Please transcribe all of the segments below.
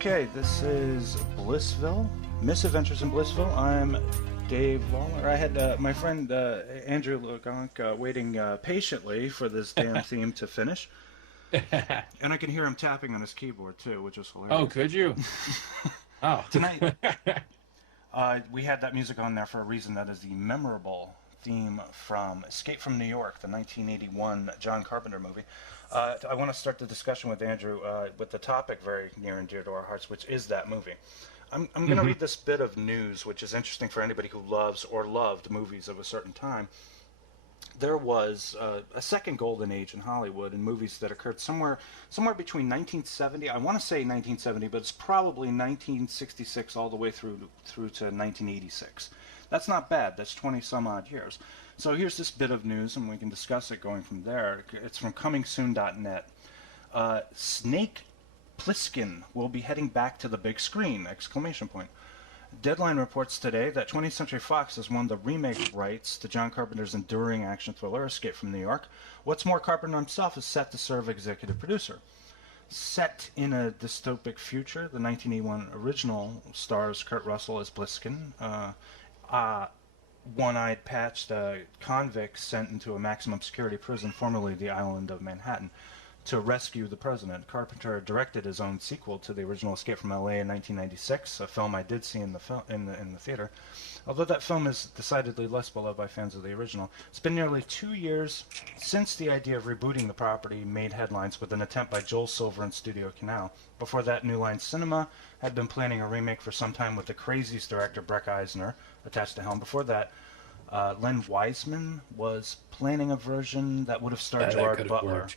Okay, this is BlissVille, Misadventures in BlissVille. I'm Dave Lawler. I had my friend Andrew Lugonk waiting patiently for this damn theme to finish. And I can hear him tapping on his keyboard too, which is hilarious. Oh, could you? Oh. Tonight, we had that music on there for a reason. That is the memorable theme from Escape from New York, the 1981 John Carpenter movie. I want to start the discussion with Andrew with the topic very near and dear to our hearts, which is that movie. I'm going to read this bit of news, which is interesting for anybody who loves or loved movies of a certain time. There was a second golden age in Hollywood in movies that occurred somewhere between 1970. I want to say 1970, but it's probably 1966 all the way through to 1986. That's not bad. That's 20 some odd years. So here's this bit of news, and we can discuss it going from there. It's from comingsoon.net. Snake Plissken will be heading back to the big screen! Exclamation point. Deadline reports today that 20th Century Fox has won the remake rights to John Carpenter's enduring action thriller Escape from New York. What's more, Carpenter himself is set to serve executive producer. Set in a dystopic future, the 1981 original stars Kurt Russell as Plissken, one-eyed patched convict sent into a maximum security prison, formerly the island of Manhattan, to rescue the president. Carpenter directed his own sequel to the original Escape from L.A. in 1996, a film I did see in the theater. Although that film is decidedly less beloved by fans of the original, it's been nearly 2 years since the idea of rebooting the property made headlines with an attempt by Joel Silver and Studio Canal. Before that, New Line Cinema had been planning a remake for some time with the Crazies director Breck Eisner attached to helm. Before that, Len Wiseman was planning a version that would have starred Gerard Butler.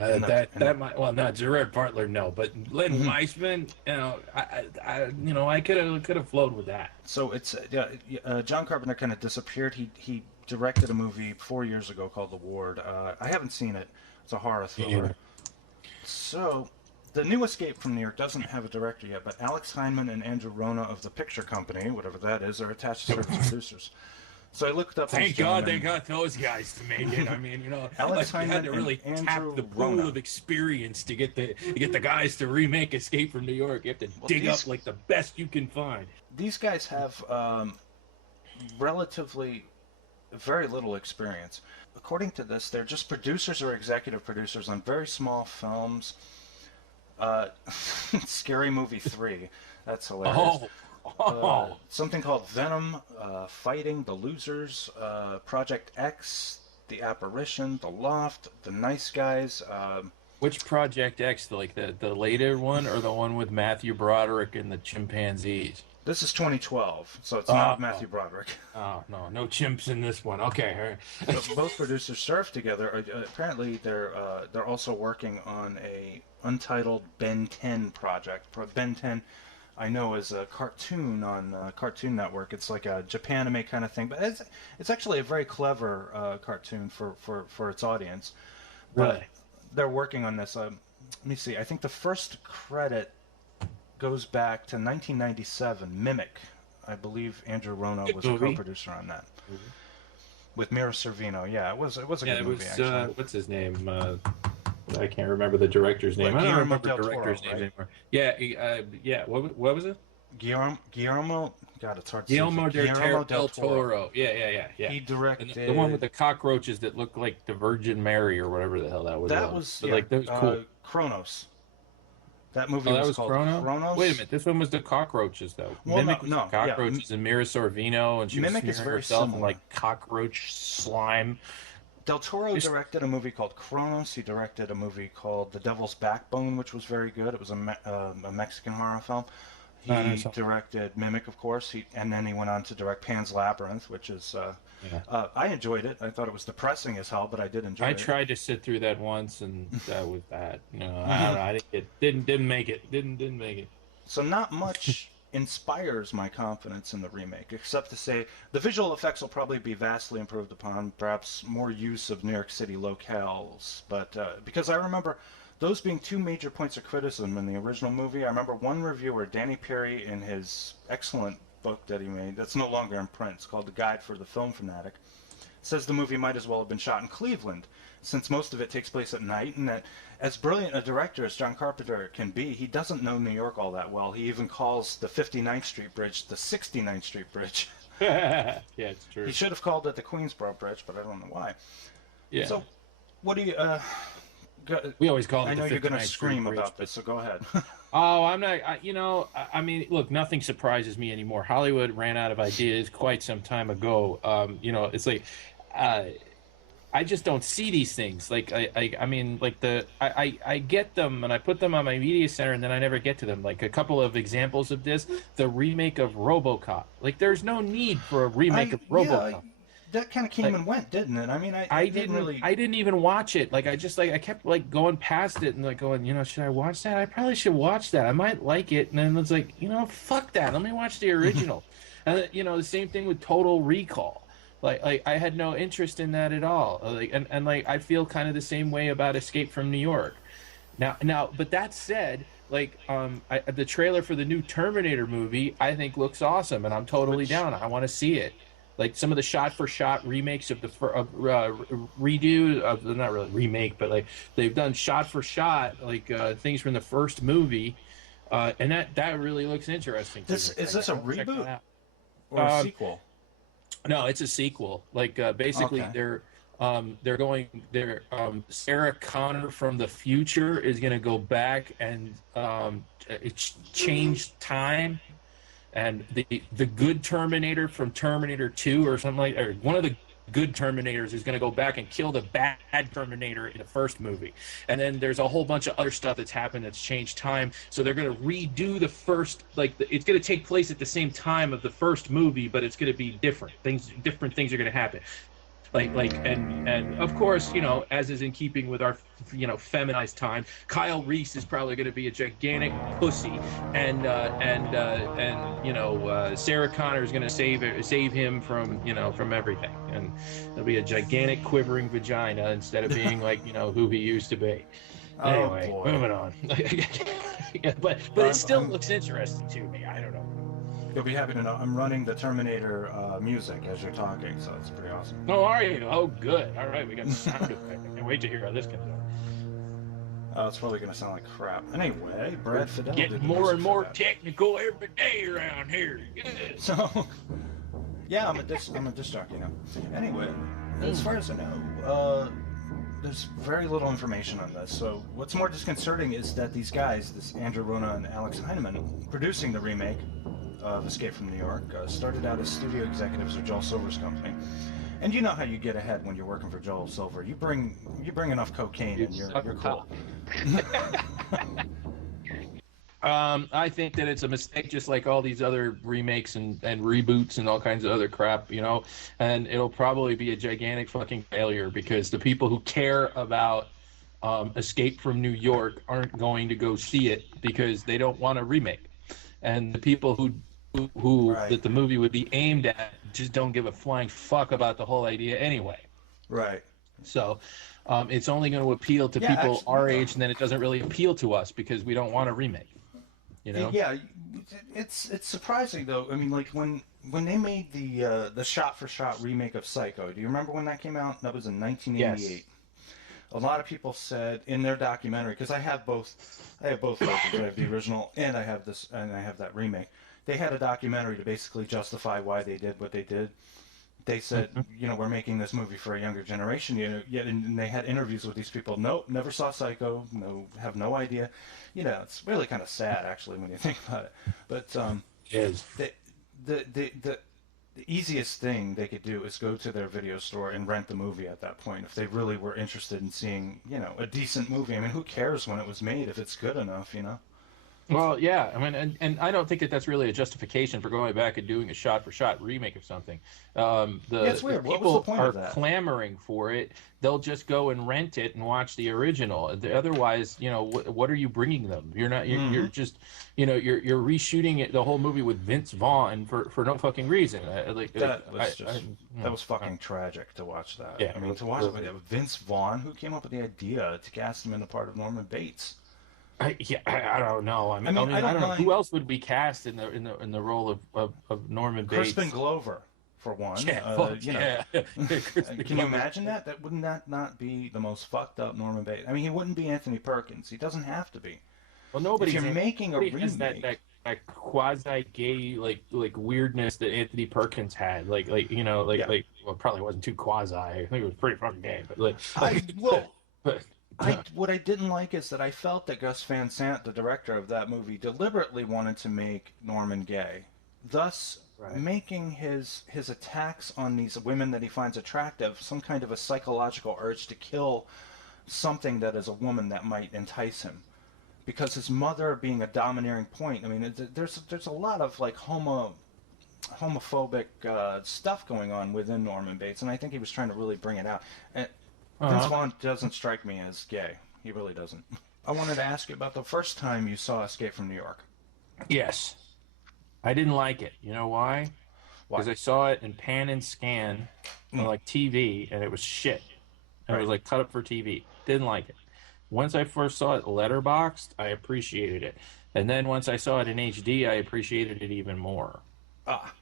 Not Gerard Butler, no, but Len Wiseman, I could have flowed with that. So it's John Carpenter kind of disappeared. He directed a movie 4 years ago called The Ward. I haven't seen it. It's a horror thriller. So the new Escape from New York doesn't have a director yet, but Alex Hyneman and Andrew Rona of the Picture Company, whatever that is, are attached to certain producers. So I looked up. Thank God they got those guys to make it. I mean, Alex you had to really tap the pool of experience to get the guys to remake Escape from New York. You have to dig up like the best you can find. These guys have relatively very little experience. According to this, they're just producers or executive producers on very small films. Scary Movie 3. That's hilarious. Something called Venom, Fighting, The Losers, Project X, The Apparition, The Loft, The Nice Guys. Which Project X, the later one, or the one with Matthew Broderick and the chimpanzees? This is 2012, so it's not Matthew Broderick. Oh, no chimps in this one. Okay. So both producers served together. Apparently, they're also working on a untitled Ben 10 project. Ben 10, I know, is a cartoon on Cartoon Network. It's like a Japanime kind of thing, but it's actually a very clever cartoon for its audience. Really? But they're working on this. Let me see. I think the first credit goes back to 1997. Mimic. I believe Andrew Rona was a co-producer on that. With Mira Sorvino. Yeah, it was a good movie, actually. What's his name? I can't remember the director's name. I don't remember director's name anymore. Yeah. What was it? Guillermo. God, it's hard to say. Guillermo del Toro. Yeah. He directed the one with the cockroaches that looked like the Virgin Mary or whatever the hell that was. That was cool. Kronos. That movie was called Kronos? Wait a minute, this one was the cockroaches though. Well, Mimic was the cockroaches and Mira Sorvino, and she Mimic was is very herself in similar. like cockroach slime. Del Toro directed a movie called Kronos. He directed a movie called The Devil's Backbone, which was very good. It was a Mexican horror film. He directed Mimic, of course, and then he went on to direct Pan's Labyrinth, which is... I enjoyed it. I thought it was depressing as hell, but I did enjoy it. I tried to sit through that once, and that was bad. I don't know. It didn't make it. Didn't make it. So not much inspires my confidence in the remake, except to say the visual effects will probably be vastly improved upon, perhaps more use of New York City locales. But because I remember those being two major points of criticism in the original movie. I remember one reviewer, Danny Perry, in his excellent book that he made, that's no longer in print, it's called The Guide for the Film Fanatic, says the movie might as well have been shot in Cleveland, since most of it takes place at night, and that as brilliant a director as John Carpenter can be, he doesn't know New York all that well. He even calls the 59th Street Bridge the 69th Street Bridge. Yeah, it's true. He should have called it the Queensboro Bridge, but I don't know why. Yeah. So, what do you... we always call it I know the you're going to 59th scream Street about Bridge, this, so go ahead. Oh, I'm not. I mean, look, nothing surprises me anymore. Hollywood ran out of ideas quite some time ago. It's like, I just don't see these things. Like, I mean, like I get them and I put them on my media center and then I never get to them. Like a couple of examples of this: the remake of RoboCop. Like, there's no need for a remake of RoboCop. Yeah, that kind of came and went, didn't it? I mean, I didn't even watch it. Like, I kept like going past it and like going, should I watch that? I probably should watch that. I might like it. And then it's like, fuck that. Let me watch the original. And the same thing with Total Recall. Like I had no interest in that at all. Like, and like I feel kind of the same way about Escape from New York. Now, but that said, like the trailer for the new Terminator movie, I think looks awesome, and I'm totally down. I want to see it. Like some of the shot-for-shot remakes of redo of not really remake, but like they've done shot-for-shot like things from the first movie, and that really looks interesting. Is this a reboot or a sequel? No, it's a sequel. Like basically, Okay. they're Sarah Connor from the future is going to go back and change time. And the good Terminator from Terminator 2 or something or one of the good Terminators is going to go back and kill the bad Terminator in the first movie. And then there's a whole bunch of other stuff that's happened that's changed time. So they're going to redo the first, it's going to take place at the same time of the first movie, but it's going to be different. Different things are going to happen. And of course, as is in keeping with our, feminized time, Kyle Reese is probably going to be a gigantic pussy, and Sarah Connor is going to save him from everything, and there'll be a gigantic quivering vagina instead of being like who he used to be. Anyway, moving on. but it still looks interesting to me. I don't know. You'll be happy to know I'm running the Terminator music as you're talking, so it's pretty awesome. Oh, are you? Oh, good. All right, we got the sound effect. I can't wait to hear how this comes out. It's probably going to sound like crap. Anyway, Brad Fidel. Getting more and more technical every day around here. Good. So, yeah, I'm a disc jockey now. Anyway, as far as I know, there's very little information on this. So what's more disconcerting is that these guys, this Andrew Rona and Alex Heineman, producing the remake of Escape from New York, started out as studio executives of Joel Silver's company. And you know how you get ahead when you're working for Joel Silver. You bring enough cocaine and you're cool. I think that it's a mistake, just like all these other remakes and reboots and all kinds of other crap, and it'll probably be a gigantic fucking failure because the people who care about Escape from New York aren't going to go see it because they don't want a remake. And the people who right. that the movie would be aimed at just don't give a flying fuck about the whole idea anyway. Right. So it's only going to appeal to people our age, and then it doesn't really appeal to us because we don't want a remake. Yeah, it's surprising though. I mean, like when they made the shot-for-shot remake of Psycho, do you remember when that came out? That was in 1988. Yes. A lot of people said in their documentary, because I have both versions. I have the original and I have that remake. They had a documentary to basically justify why they did what they did. They said, we're making this movie for a younger generation. And they had interviews with these people. Nope, never saw Psycho. No, have no idea. It's really kind of sad actually when you think about it. But the easiest thing they could do is go to their video store and rent the movie at that point if they really were interested in seeing, a decent movie. I mean, who cares when it was made if it's good enough, Well, yeah. I mean, and I don't think that that's really a justification for going back and doing a shot-for-shot remake of something. It's weird. What was the point of that? Clamoring for it. They'll just go and rent it and watch the original. Otherwise, what are you bringing them? You're not. You're just, you're reshooting it, the whole movie with Vince Vaughn for no fucking reason. That was fucking tragic to watch that. Yeah, I mean, to watch Vince Vaughn, who came up with the idea to cast him in the part of Norman Bates. I don't know. I don't know who else would be cast in the role of Norman Bates. Crispin Glover for one. Yeah, fuck, You know, yeah. can you imagine that? Wouldn't that not be the most fucked up Norman Bates? I mean, he wouldn't be Anthony Perkins. He doesn't have to be. Well, If you're making a nobody has remake, that quasi gay like weirdness that Anthony Perkins had. Like you know yeah, well, it probably wasn't too quasi. I think it was pretty fucking gay, but I well, but I what I didn't like is that I felt that Gus Van Sant, the director of that movie, deliberately wanted to make Norman gay, thus right. making his attacks on these women that he finds attractive some kind of a psychological urge to kill something that is a woman that might entice him. Because his mother being a domineering point, I mean, there's a lot of like homophobic stuff going on within Norman Bates, and I think he was trying to really bring it out. And Vince Vaughn doesn't strike me as gay. He really doesn't. I wanted to ask you about the first time you saw Escape from New York. Yes, I didn't like it. You know why? Why? Because I saw it in pan and scan on like TV, and it was shit. And it was like cut up for TV. Didn't like it. Once I first saw it letterboxed, I appreciated it. And then once I saw it in HD, I appreciated it even more. Ah.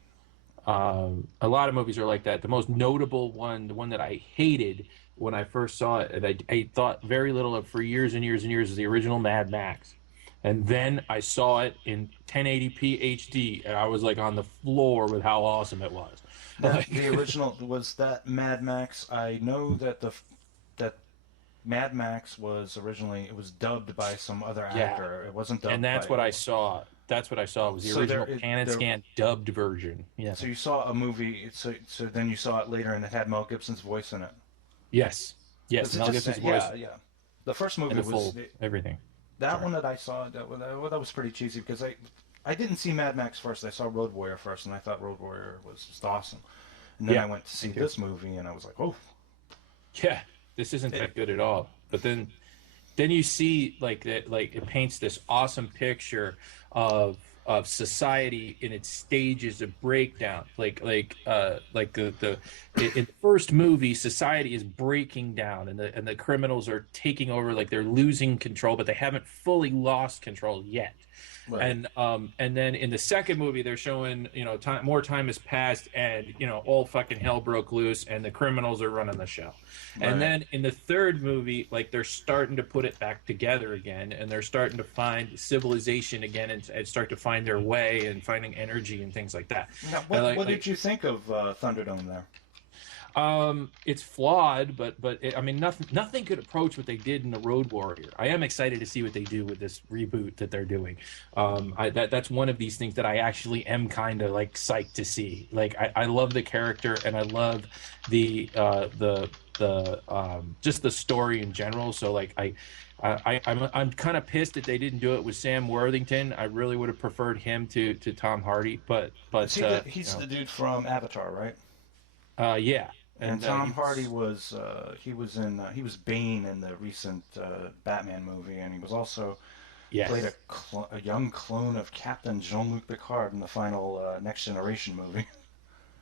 A lot of movies are like that. The most notable one, the one that I hated when I first saw it, and I thought very little of for years and years and years, is the original Mad Max. And then I saw it in 1080p HD, and I was like on the floor with how awesome it was. The original was that Mad Max. I know that that Mad Max was originally, it was dubbed by some other actor. It wasn't dubbed. And that's by, what I saw. That's what I saw was the original pan and scan dubbed version. Yeah. So you saw a movie. So then you saw it later, and it had Mel Gibson's voice in it. Yes. Yes. Mel Gibson's voice. Yeah. The first movie was everything. That one that I saw that was pretty cheesy because I didn't see Mad Max first. I saw Road Warrior first, and I thought Road Warrior was just awesome. And then I went to see this movie, and I was like, oh. Yeah. This isn't that good at all. But then you see like that, like it paints this awesome picture of society in its stages of breakdown. Like in the first movie, society is breaking down, and the criminals are taking over. Like they're losing control, but they haven't fully lost control yet. Right. And then in the second movie, they're showing, more time has passed, and all fucking hell broke loose, and the criminals are running the show. Right. And then in the third movie, like they're starting to put it back together again, and they're starting to find civilization again, and start to find their way and finding energy and things like that. Now, what did you think of Thunderdome there? It's flawed, but I mean, nothing could approach what they did in the Road Warrior. I am excited to see what they do with this reboot that they're doing. That's one of these things that I actually am kind of like psyched to see. Like I love the character, and I love the just the story in general. So like I'm kind of pissed that they didn't do it with Sam Worthington. I really would have preferred him to Tom Hardy, but he's the dude from Avatar, right? Yeah. And Tom Hardy was he was Bane in the recent Batman movie, and he was also played a young clone of Captain Jean-Luc Picard in the final Next Generation movie.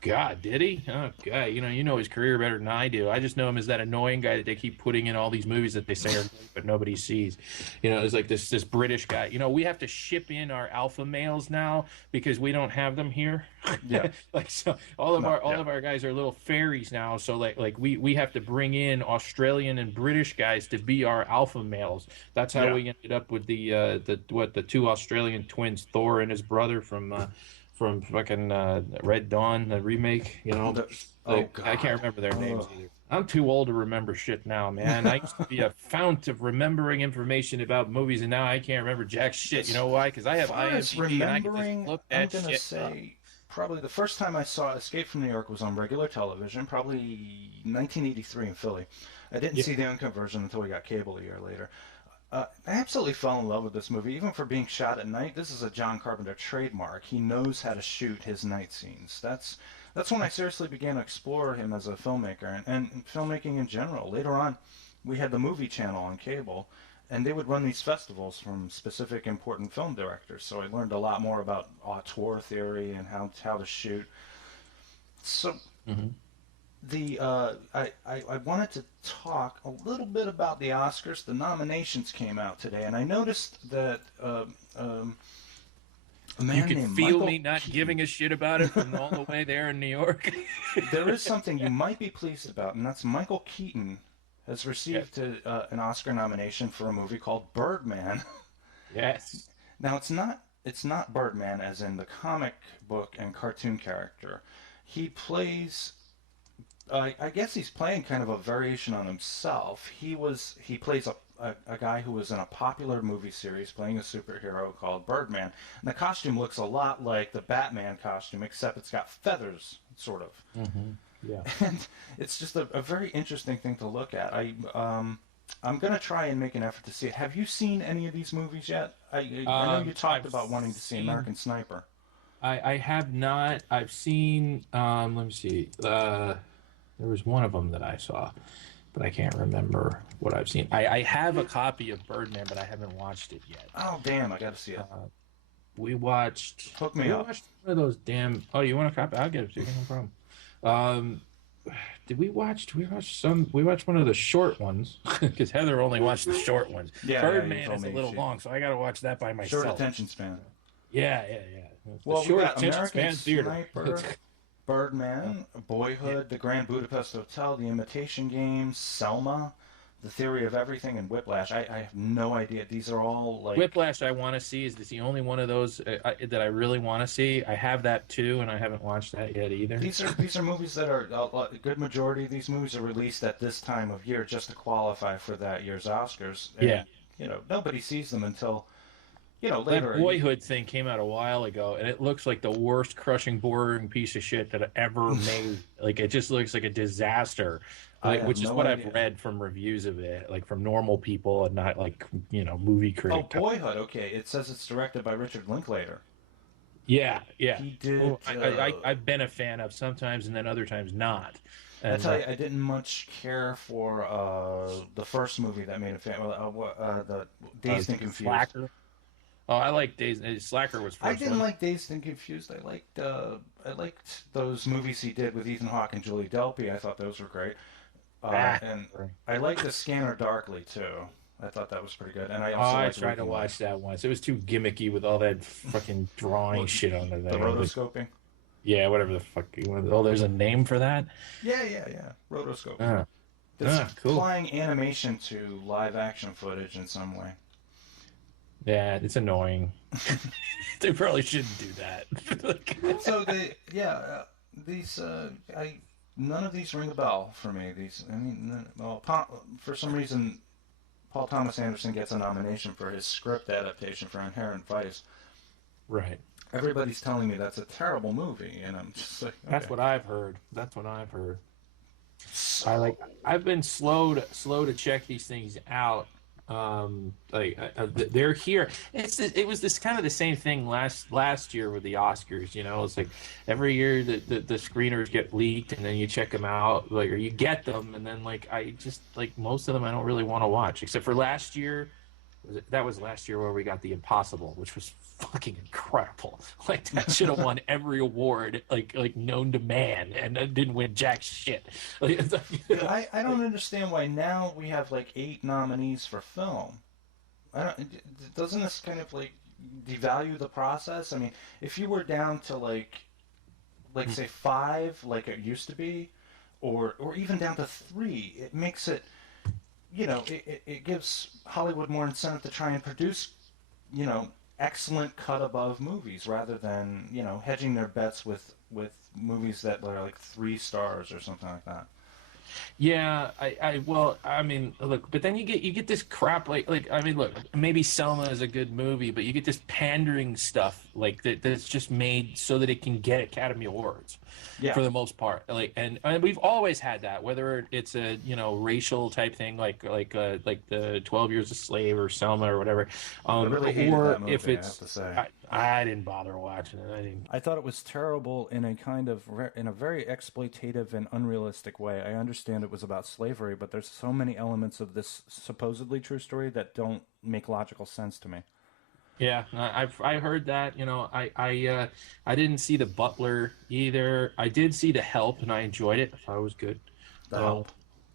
God, did he? Oh, God, you know his career better than I do. I just know him as that annoying guy that they keep putting in all these movies that they say are great, but nobody sees. It's like this British guy. We have to ship in our alpha males now because we don't have them here. Yeah. Like so, all of our guys are little fairies now. So like we have to bring in Australian and British guys to be our alpha males. That's how we ended up with the two Australian twins, Thor and his brother from fucking Red Dawn, the remake, God. I can't remember their names either. I'm too old to remember shit now, man. I used to be a fount of remembering information about movies, and now I can't remember jack shit. You know why? Because I have IMDb, and I can just look that shit up. I'm going to say probably the first time I saw Escape from New York was on regular television, probably 1983 in Philly. I didn't see the uncut version until we got cable a year later. I absolutely fell in love with this movie, even for being shot at night. This is a John Carpenter trademark. He knows how to shoot his night scenes. That's when I seriously began to explore him as a filmmaker and filmmaking in general. Later on, we had the Movie Channel on cable, and they would run these festivals from specific important film directors. So I learned a lot more about auteur theory and how to shoot. So. Mm-hmm. I wanted to talk a little bit about the Oscars. The nominations came out today, and I noticed that A You man could named feel Michael me not Keaton. giving a shit about it from all the way there in New York. There is something you might be pleased about, and that's Michael Keaton has Yes. received an Oscar nomination for a movie called Birdman. Yes. Now it's not Birdman as in the comic book and cartoon character. He plays I guess he's playing kind of a variation on himself. He plays a guy who was in a popular movie series playing a superhero called Birdman. And the costume looks a lot like the Batman costume, except it's got feathers, sort of. Mm-hmm. Yeah. And it's just a very interesting thing to look at. I'm gonna try and make an effort to see it. Have you seen any of these movies yet? I know you talked I've about wanting to see seen- American Sniper. I have not. I've seen. Let me see. There was one of them that I saw, but I can't remember what I've seen. I have a copy of Birdman, but I haven't watched it yet. Oh damn! I gotta see it. We watched. Hook me we up. watched one of those damn. Oh, you want a copy? I'll get it to you. No problem. Did we watch? We watched one of the short ones because Heather only watched the short ones. Yeah, Birdman you told is a me little she- long, so I got to watch that by myself. Short attention span. Yeah. The Well, we short got attention American span theater. Sniper, Birdman, Boyhood, The Grand Budapest Hotel, The Imitation Game, Selma, The Theory of Everything, and Whiplash. I have no idea. These are all like Whiplash I want to see is the only one of those that I really want to see. I have that too, and I haven't watched that yet either. these are movies that are a good majority of these movies are released at this time of year just to qualify for that year's Oscars. And, Yeah. nobody sees them until That later. Boyhood thing came out a while ago, and it looks like the worst, crushing, boring piece of shit that I ever made. Like it just looks like a disaster. I have Which is no what idea. I've read from reviews of it, like from normal people and not like movie Oh, critics. Boyhood. Okay, it says it's directed by Richard Linklater. Yeah. He did. Well, I've been a fan of sometimes, and then other times not. I And, tell you, I didn't much care for the first movie that made a fan. The Dazed and Confused. Slacker. Oh, I like Dazed. Slacker was first I didn't one. like Dazed and Confused. I liked those movies he did with Ethan Hawke and Julie Delpy. I thought those were great. And I liked The Scanner Darkly too. I thought that was pretty good. And I also I liked tried to Weekend watch that once. It was too gimmicky with all that fucking drawing shit on there. The rotoscoping. Yeah, whatever the fuck. Oh, there's a name for that? Yeah. Rotoscoping. Ah. That's Cool. applying animation to live action footage in some way. Yeah, it's annoying. They probably shouldn't do that. So these none of these ring a bell for me. For some reason, Paul Thomas Anderson gets a nomination for his script adaptation for Inherent Vice. Right. Everybody's telling me that's a terrible movie, and I'm just like, okay. That's what I've heard. I've been slow to check these things out. They're here. It was this kind of the same thing last year with the Oscars. It's like every year the screeners get leaked, and then you check them out, or you get them, and then I just most of them I don't really want to watch, except for last year. That was last year where we got The Impossible, which was fucking incredible. That should have won every award known to man, and it didn't win jack shit. I don't understand why now we have 8 nominees for film. Doesn't this kind of devalue the process? I mean, if you were down to say 5, like it used to be, or even down to 3, it makes it. It gives Hollywood more incentive to try and produce, excellent cut above movies rather than, hedging their bets with movies that are 3 stars or something like that. Yeah, look, but then you get this crap look, maybe Selma is a good movie, but you get this pandering stuff that's just made so that it can get Academy Awards. Yeah. For the most part, and we've always had that, whether it's a racial type thing like the 12 Years a Slave or Selma or whatever, I really hated or that movie, if it's I have to say. I didn't bother watching it. I thought it was terrible in a very exploitative and unrealistic way. I understand it was about slavery, but there's so many elements of this supposedly true story that don't make logical sense to me. Yeah, I heard that. I didn't see The Butler either. I did see The Help, and I enjoyed it. I thought it was good. The Help.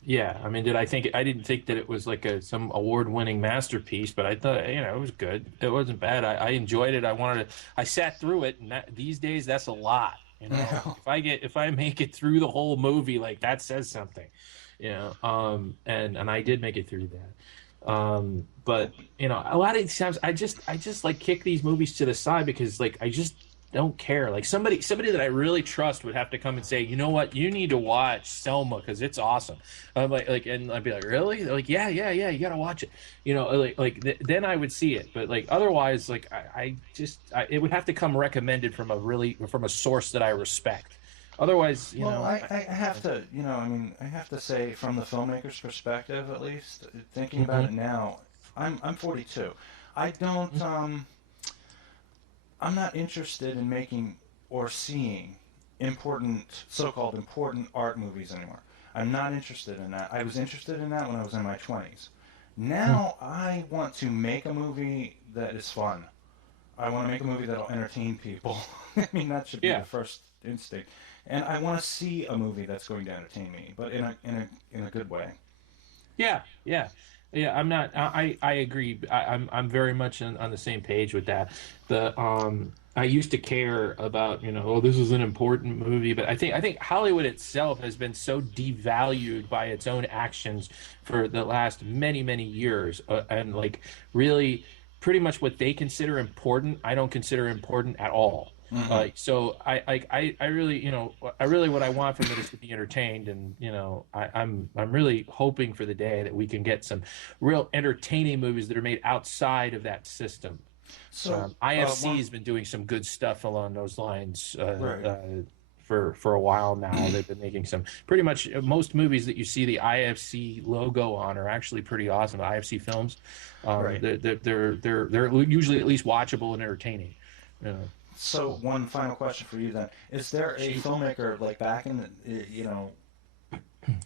Yeah, I mean, I didn't think that it was like some award-winning masterpiece, but I thought, it was good. It wasn't bad. I enjoyed it. I sat through it, and these days that's a lot. If I make it through the whole movie, like that says something, and I did make it through that. But a lot of times I just like kick these movies to the side because like I just don't care. Like somebody that I really trust would have to come and say, you know what, you need to watch Selma because it's awesome. I'm and I'd be like, really? They're like, yeah, you gotta watch it. Then I would see it. But like otherwise, like it would have to come recommended from a source that I respect. Otherwise, I have to, I have to say, from the filmmaker's perspective, at least, thinking about it now, I'm 42. I don't, I'm not interested in making or seeing so-called important art movies anymore. I'm not interested in that. I was interested in that when I was in my 20s. Now I want to make a movie that is fun. I want to make a movie that'll entertain people. I mean, that should be the first instinct. And I want to see a movie that's going to entertain me, but in a good way. Yeah, yeah, yeah. I'm not. I agree. I'm very much on the same page with that. I used to care about oh, this is an important movie, but I think Hollywood itself has been so devalued by its own actions for the last many years, and like really, pretty much what they consider important, I don't consider important at all. So I really what I want from it is to be entertained, and I'm really hoping for the day that we can get some real entertaining movies that are made outside of that system. So IFC has been doing some good stuff along those lines right. For a while now. They've been making some pretty much most movies that you see the IFC logo on are actually pretty awesome. IFC films, Right. they're usually at least watchable and entertaining. So one final question for you then: is there a filmmaker like back in the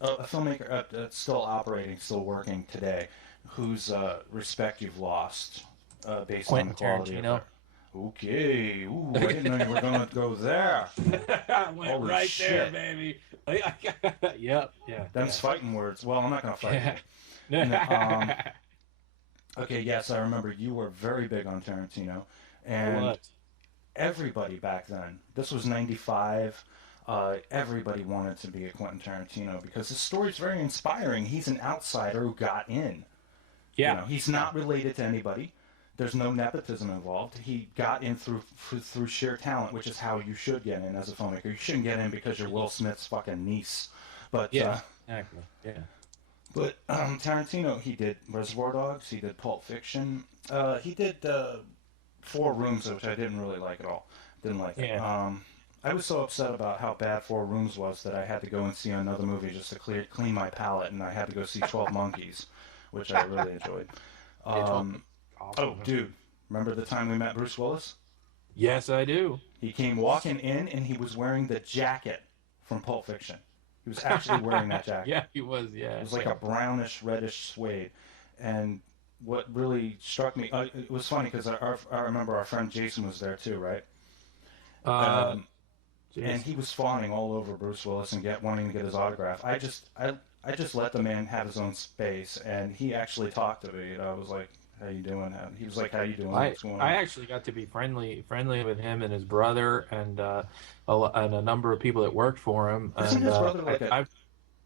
a filmmaker that's still operating, still working today, whose respect you've lost based on the quality of it? Okay. Ooh, I didn't know you were going to go there. Went right shit. there, baby. Yep. Yeah. Them's fighting words. Well, I'm not going to fight you. Okay, yes, I remember you were very big on Tarantino. And everybody back then, this was 95, everybody wanted to be a Quentin Tarantino because his story's very inspiring. He's an outsider who got in. Yeah. He's not related to anybody. There's no nepotism involved. He got in through sheer talent, which is how you should get in as a filmmaker. You shouldn't get in because you're Will Smith's fucking niece. But exactly. Yeah. But Tarantino, he did Reservoir Dogs. He did Pulp Fiction. He did Four Rooms, which I didn't really like at all. Didn't like it. I was so upset about how bad Four Rooms was that I had to go and see another movie just to clean my palate, and I had to go see 12 Monkeys, which I really enjoyed. Oh, dude, remember the time we met Bruce Willis? Yes, I do. He came walking in, and he was wearing the jacket from Pulp Fiction. He was actually wearing that jacket. Yeah, he was, yeah. It was like a brownish, reddish suede. And what really struck me, it was funny because I remember our friend Jason was there too, right? And he was fawning all over Bruce Willis and wanting to get his autograph. I just let the man have his own space, and he actually talked to me. I was like, "How you doing?" And he was like, "How you doing? What's going on?" I actually got to be friendly with him and his brother and a number of people that worked for him. Isn't his brother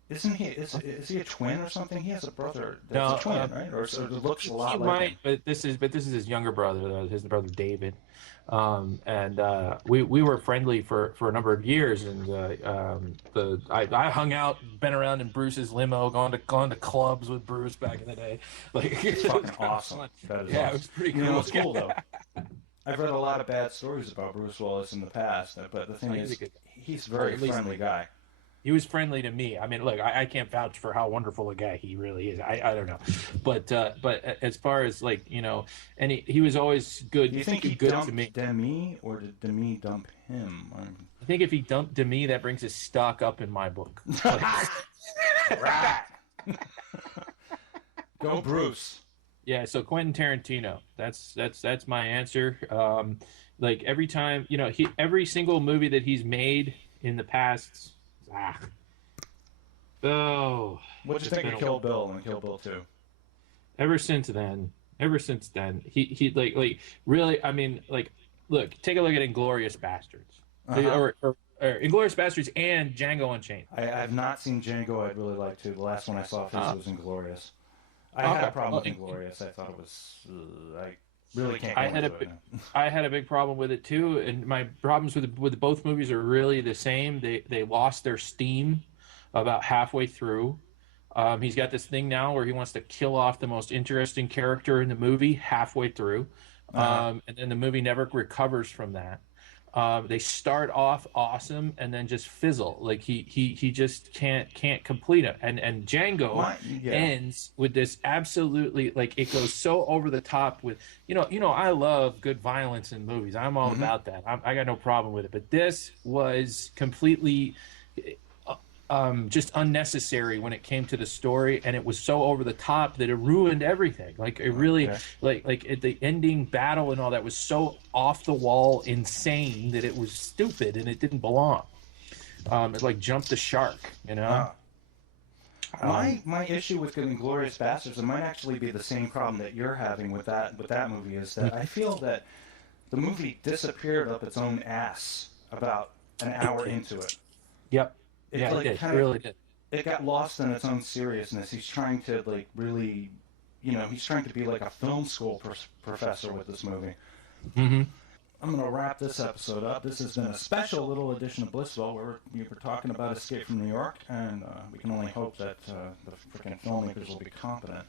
Isn't he? Is he a twin or something? He has a brother that's a twin, right? Or it looks a lot like him. But this is his younger brother. His brother David. We were friendly for a number of years, and I hung out, been around in Bruce's limo, gone to clubs with Bruce back in the day. Like it's fucking awesome. That is awesome. It was pretty cool. It was cool though. I've read a lot of bad stories about Bruce Willis in the past, but the thing is, he's a very friendly guy. He was friendly to me. I mean, look, I can't vouch for how wonderful a guy he really is. I don't know, but as far as and he was always good. Do you think he dumped Demi, or did Demi dump him? I think if he dumped Demi, that brings his stock up in my book. Right. Go Bruce. Yeah, so Quentin Tarantino. That's my answer. Every time, every single movie that he's made in the past. Oh, What'd you think of Kill Bill and Kill Bill 2? ever since then, he like really. I mean, like, look, take a look at Inglorious Bastards, or Inglorious Bastards and Django Unchained. I have not seen Django. I'd really like to. The last one I saw of his was Inglorious. I had a problem with Inglorious. I thought it was. I really can't. I had a big problem with it too, and my problems with both movies are really the same. They lost their steam about halfway through. He's got this thing now where he wants to kill off the most interesting character in the movie halfway through, and then the movie never recovers from that. They start off awesome and then just fizzle. Like he just can't complete it. And Django ends with this absolutely, like, it goes so over the top with I love good violence in movies. I'm all about that. I got no problem with it. But this was completely just unnecessary when it came to the story, and it was so over the top that it ruined everything. Like, it really, like the ending battle and all that was so off the wall insane that it was stupid and it didn't belong. It like jumped the shark, My issue with Inglourious Basterds, it might actually be the same problem that you're having with that movie, is that I feel that the movie disappeared up its own ass about an hour into it. Yep. It really did. It got lost in its own seriousness. He's trying to, like, really, he's trying to be like a film school professor with this movie. Mm-hmm. I'm going to wrap this episode up. This has been a special little edition of BlissVille where we were talking about Escape from New York, and we can only hope that the freaking filmmakers will be competent.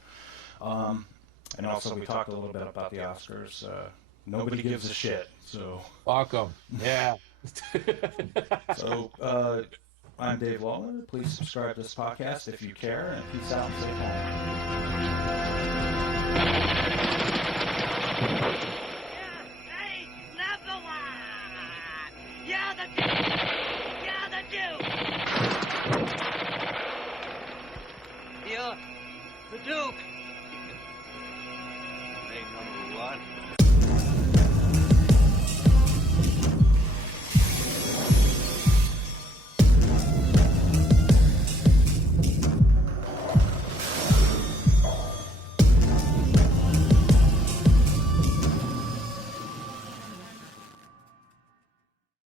And also we talked a little bit about the Oscars. Nobody gives a shit, so... Fuck 'em. Yeah. So, I'm Dave Lawler. Please subscribe to this podcast if you care, and peace out and stay home.